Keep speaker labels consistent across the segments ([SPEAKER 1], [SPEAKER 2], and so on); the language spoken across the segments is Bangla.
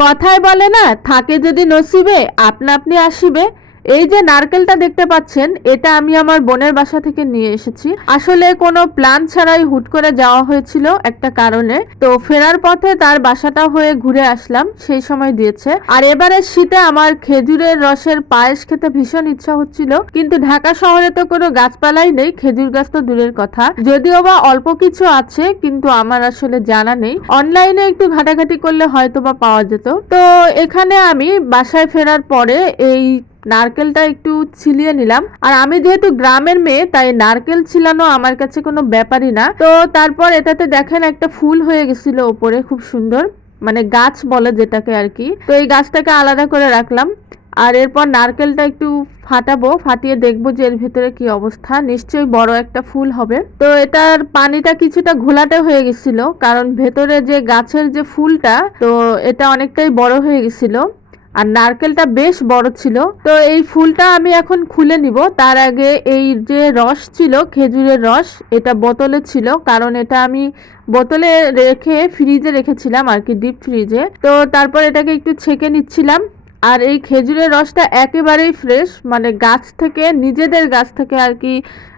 [SPEAKER 1] কথায় বলে না থাকে যদি নসিবে আপনা আপনি আসিবে। এই যে নারকেলটা দেখতে পাচ্ছেন, এটা আমি আমার বোনের বাসা থেকে নিয়ে এসেছি। আসলে কোনো প্ল্যান ছাড়াই হুট করে যাওয়া হয়েছিল একটা কারণে। তো ফেরার পথে তার বাসাটা হয়ে ঘুরে আসলাম, সেই সময় দিয়েছে। আর এবারে শীতে আমার খেজুরের রসের পায়েস খেতে ভীষণ ইচ্ছা হচ্ছিল। কিন্তু ঢাকা শহরে তো কোনো গাছপালাই নেই, খেজুর গাছ তো দূরের কথা। যদিও বা অল্প কিছু আছে, কিন্তু আমার আসলে জানা নেই। অনলাইনে একটু ঘাটাঘাটি করলে হয়তো বা পাওয়া যেত। তো এখানে আমি বাসায় ফেরার পরে এই নারকেলটা একটু ছিলিয়ে নিলাম। আর আমি যেহেতু গ্রামের মেয়ে, তাই নারকেল ছিলানো আমার কাছে কোনো ব্যাপারই না। তো তারপর এটাতে দেখেন একটা ফুল হয়ে গেছিল ওপরে, খুব সুন্দর। মানে গাছ বলে যেটাকে আর কি। তো এই গাছটাকে আলাদা করে রাখলাম। আর এরপর নারকেলটা একটু ফাটাবো, ফাটিয়ে দেখব যে এর ভেতরে কি অবস্থা। নিশ্চয়ই বড় একটা ফুল হবে। তো এটার পানিটা কিছুটা ঘোলাটে হয়ে গেছিল, কারণ ভেতরে যে গাছের যে ফুলটা, তো এটা অনেকটাই বড় হয়ে গেছিল। আর নারকেলটা বেশ বড় ছিল। তো এই ফুলটা আমি এখন খুলে নিব। তার আগে এই যে রস ছিল, খেজুরের রস, এটা বোতলে ছিল। কারণ এটা আমি বোতলে রেখে ফ্রিজে রেখেছিলাম আর কি, ডিপ ফ্রিজে। তো তারপর এটাকে একটু ছেঁকে নিচ্ছিলাম। আর এই খেজুরের রসটা একেবারেই ফ্রেশ মানে গাছ থেকে, নিজেদের গাছ থেকে আর কি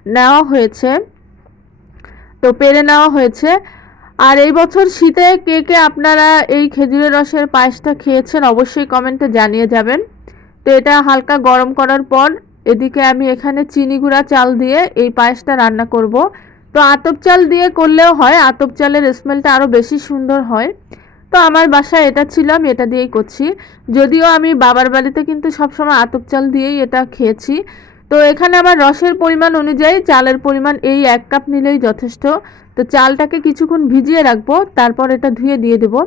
[SPEAKER 1] নেওয়া হয়েছে। তো পেরে নেওয়া হয়েছে। আর এই বছর শীতে কে কে আপনারা এই খেজুরের রসের পায়েসটা খেয়েছেন অবশ্যই কমেন্টে জানিয়ে যাবেন। তো এটা হালকা গরম করার পর এদিকে আমি এখানে চিনি গুঁড়া চাল দিয়ে এই পায়েসটা রান্না করব। তো আতপ চাল দিয়ে করলেও হয়, আতপ চালের স্মেলটা আরও বেশি সুন্দর হয়। তো আমার বাসায় এটা ছিল, আমি এটা দিয়েই করছি। যদিও আমি বাবার বাড়িতে কিন্তু সবসময় আতপ চাল দিয়েই এটা খেয়েছি। তো এখানে আমার রসের পরিমাণ অনুযায়ী চালের পরিমাণ এই এক কাপ নিলেই যথেষ্ট। তো চালটাকে কিছুক্ষণ ভিজিয়ে রাখব, তারপর এটা ধুয়ে দিয়ে দেবো।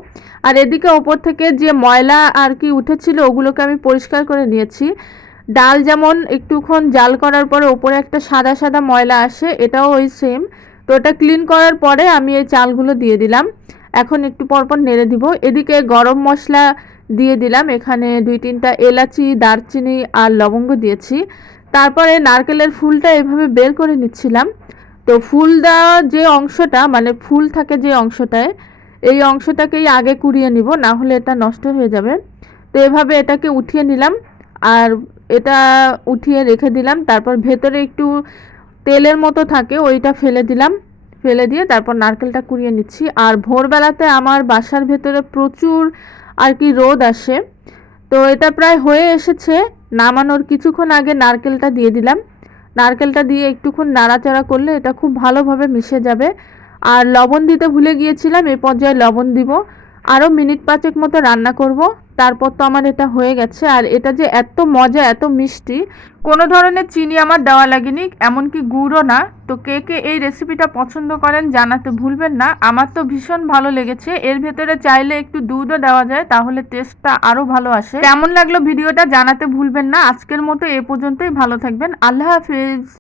[SPEAKER 1] আর এদিকে ওপর থেকে যে ময়লা আর কি উঠেছিল, ওগুলোকে আমি পরিষ্কার করে নিয়েছি। ডাল যেমন একটুক্ষণ জাল করার পরে ওপরে একটা সাদা সাদা ময়লা আসে, এটাও ওই সেম তো ওটা ক্লিন করার পরে আমি এই চালগুলো দিয়ে দিলাম। এখন একটু পরপর নেড়ে দিব। এদিকে গরম মশলা দিয়ে দিলাম। এখানে দুই তিনটা এলাচি, দারচিনি আর লবঙ্গ দিয়েছি। তারপরে নারকেলের ফুলটা এভাবে বের করে নিচ্ছিলাম। তো ফুল দেওয়া যে অংশটা মানে ফুল থাকে যে অংশটায়, এই অংশটাকেই আগে কুড়িয়ে নিব, না হলে এটা নষ্ট হয়ে যাবে। তো এভাবে এটাকে উঠিয়ে নিলাম, আর এটা উঠিয়ে রেখে দিলাম। তারপর ভেতরে একটু তেলের মতো থাকে, ওইটা ফেলে দিলাম। ফেলে দিয়ে তারপর নারকেলটা কুড়িয়ে নিচ্ছি। আর ভোরবেলাতে আমার বাসার ভেতরে প্রচুর আর কি রোদ আসে। তো এটা প্রায় হয়ে এসেছে। নামানোর কিছুক্ষণ আগে নারকেলটা দিয়ে দিলাম। নারকেলটা দিয়ে একটুক্ষণ নাড়াচাড়া করলে এটা খুব ভালোভাবে মিশে যাবে। আর লবণ দিতে ভুলে গিয়েছিলাম এই পর্যায়ে লবণ দিব। আরও মিনিট পাঁচেক মতো রান্না করব। তারপর তো আমার এটা হয়ে গেছে। আর এটা যে এত মজা, এত মিষ্টি, কোনো ধরনের চিনি আমার দেওয়া লাগেনি, এমনকি গুড়ও না। তো কে কে এই রেসিপিটা পছন্দ করেন জানাতে ভুলবেন না। আমার তো ভীষণ ভালো লেগেছে। এর ভেতরে চাইলে একটু দুধও দেওয়া যায়, তাহলে টেস্টটা আরও ভালো আসে। কেমন লাগল ভিডিওটা জানাতে ভুলবেন না। আজকের মতো এ পর্যন্তই। ভালো থাকবেন। আল্লাহ হাফিজ।